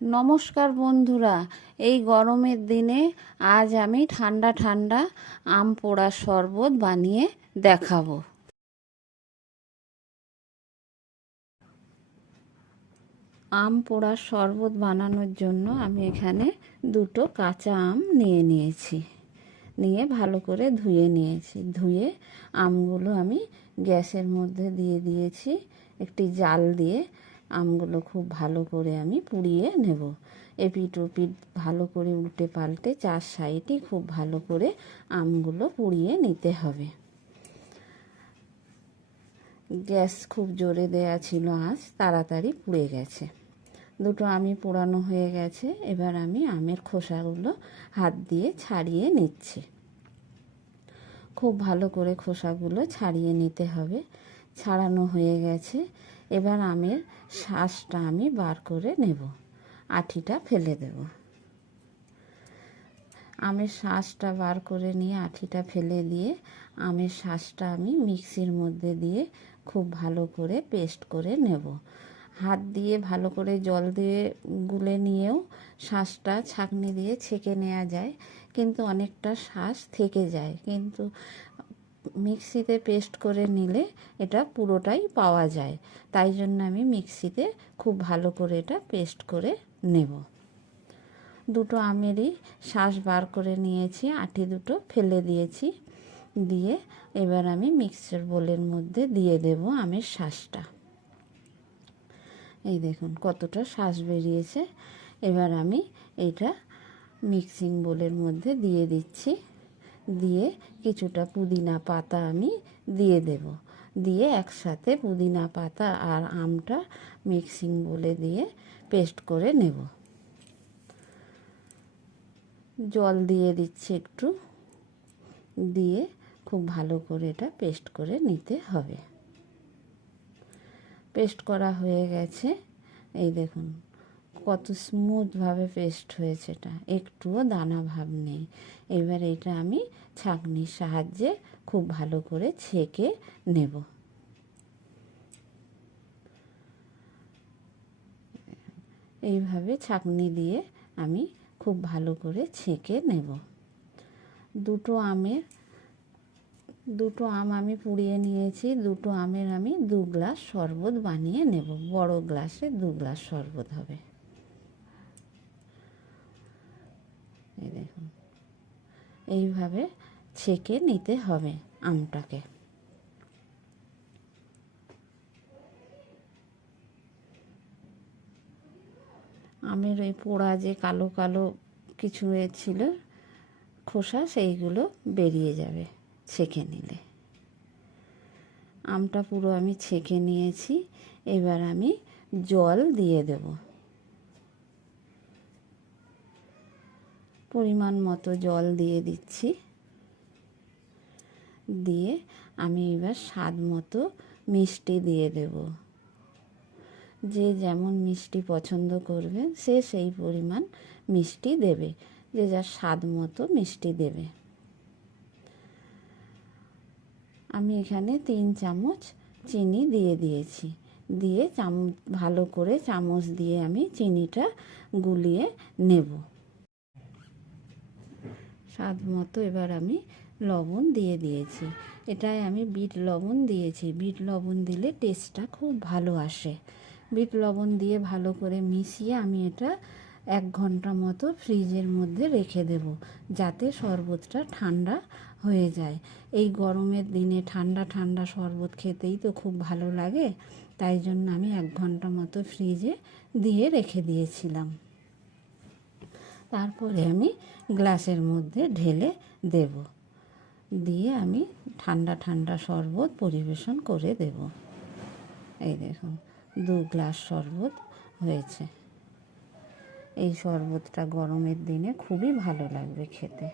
নমস্কার বন্ধুরা, এই গরমের দিনে আজ আমি ঠান্ডা ঠান্ডা আম পোড়ার শরবত বানিয়ে দেখাবো। আম পোড়ার শরবত বানানোর জন্য আমি এখানে দুটো কাঁচা আম নিয়েছি। নিয়ে ভালো করে ধুয়ে নিয়েছি। ধুয়ে আমগুলো আমি গ্যাসের মধ্যে দিয়ে দিয়েছি। একটি জাল দিয়ে আমগুলো খুব ভালো করে আমি পুড়িয়ে নেব। এপিঠ ওপিঠ ভালো করে উল্টে পাল্টে চার সাইডই খুব ভালো করে আমগুলো পুড়িয়ে নিতে হবে। গ্যাস খুব জোরে দেয়া ছিল, আজ তাড়াতাড়ি পুড়ে গেছে। দুটো আমি পোড়ানো হয়ে গেছে। এবার আমি আমের খোসাগুলো হাত দিয়ে ছাড়িয়ে নিচ্ছি। খুব ভালো করে খোসাগুলো ছাড়িয়ে নিতে হবে। ছাড়ানো হয়ে গেছে। এবার আমের শাঁসটা আমি বার করে নেব, আঠিটা ফেলে দেব। আমের শাঁসটা বার করে নিয়ে আঠিটা ফেলে দিয়ে আমের শাঁসটা আমি মিক্সির মধ্যে দিয়ে খুব ভালো করে পেস্ট করে নেব। হাত দিয়ে ভালো করে জল দিয়ে গুলে নিয়েও শাঁসটা ছাঁকনি দিয়ে ছেঁকে নেওয়া যায়, কিন্তু অনেকটা শাঁস থেকে যায়। কিন্তু মিক্সিতে পেস্ট করে নিলে এটা পুরোটাই পাওয়া যায়। তাই জন্য আমি মিক্সিতে খুব ভালো করে এটা পেস্ট করে নেব। দুটো আমেরই শাঁস বার করে নিয়েছি, আঁটি দুটো ফেলে দিয়েছি। দিয়ে এবার আমি মিক্সচার বোলের মধ্যে দিয়ে দেব আমের শাঁসটা। এই দেখুন কতটা শাঁস বেরিয়েছে। এবার আমি এটা মিক্সিং বোলের মধ্যে দিয়ে দিচ্ছি। দিয়ে কিছুটা পুদিনা পাতা আমি দিয়ে দেব। দিয়ে একসাথে পুদিনা পাতা আর আমটা মিক্সিং বোলে দিয়ে পেস্ট করে নেব। জল দিয়ে দিচ্ছি একটু, দিয়ে খুব ভালো করে এটা পেস্ট করে নিতে হবে। পেস্ট করা হয়ে গেছে। এই দেখুন কত স্মুথভাবে পেস্ট হয়েছে, এটা একটুও দানা ভাব নেই। এবার এটা আমি ছাঁকনির সাহায্যে খুব ভালো করে ছেঁকে নেব। এইভাবে ছাঁকনি দিয়ে আমি খুব ভালো করে ছেঁকে নেব। দুটো আম আমি পুড়িয়ে নিয়েছি। দুটো আমের আমি 2 গ্লাস শরবত বানিয়ে নেব। বড় গ্লাসে 2 গ্লাস শরবত হবে। এই দেখুন এইভাবে ছেঁকে নিতে হবে আমটাকে। আমের ওই পোড়া যে কালো কালো কিছু ছিল খোসা, সেইগুলো বেরিয়ে যাবে ছেঁকে নিলে। আমটা পুরো আমি ছেঁকে নিয়েছি। এবার আমি জল দিয়ে দেব, পরিমাণ মতো জল দিয়ে দিচ্ছি। দিয়ে আমি এবার স্বাদ মতো মিষ্টি দিয়ে দেব। যে যেমন মিষ্টি পছন্দ করবে সে সেই পরিমাণ মিষ্টি দেবে, যে যার স্বাদ মতো মিষ্টি দেবে। আমি এখানে 3 চামচ চিনি দিয়ে দিয়েছি। দিয়ে ভালো করে চামচ দিয়ে আমি চিনিটা গুলিয়ে নেব। স্বাদ মতো এবার আমি লবণ দিয়ে দিয়েছি। এটায় আমি বিট লবণ দিয়েছি। বিট লবণ দিলে টেস্টটা খুব ভালো আসে। বিট লবণ দিয়ে ভালো করে মিশিয়ে আমি এটা 1 ঘন্টা মতো ফ্রিজের মধ্যে রেখে দেব, যাতে শরবতটা ঠান্ডা হয়ে যায়। এই গরমের দিনে ঠান্ডা ঠান্ডা শরবত খেতেই তো খুব ভালো লাগে। তাই জন্য আমি 1 ঘন্টা মতো ফ্রিজে দিয়ে রেখে দিয়েছিলাম। তারপরে আমি গ্লাসের মধ্যে ঢেলে দেব। দিয়ে আমি ঠান্ডা ঠান্ডা শরবত পরিবেশন করে দেব। এই দেখুন 2 গ্লাস শরবত হয়েছে। এই শরবতটা গরমের দিনে খুবই ভালো লাগবে খেতে।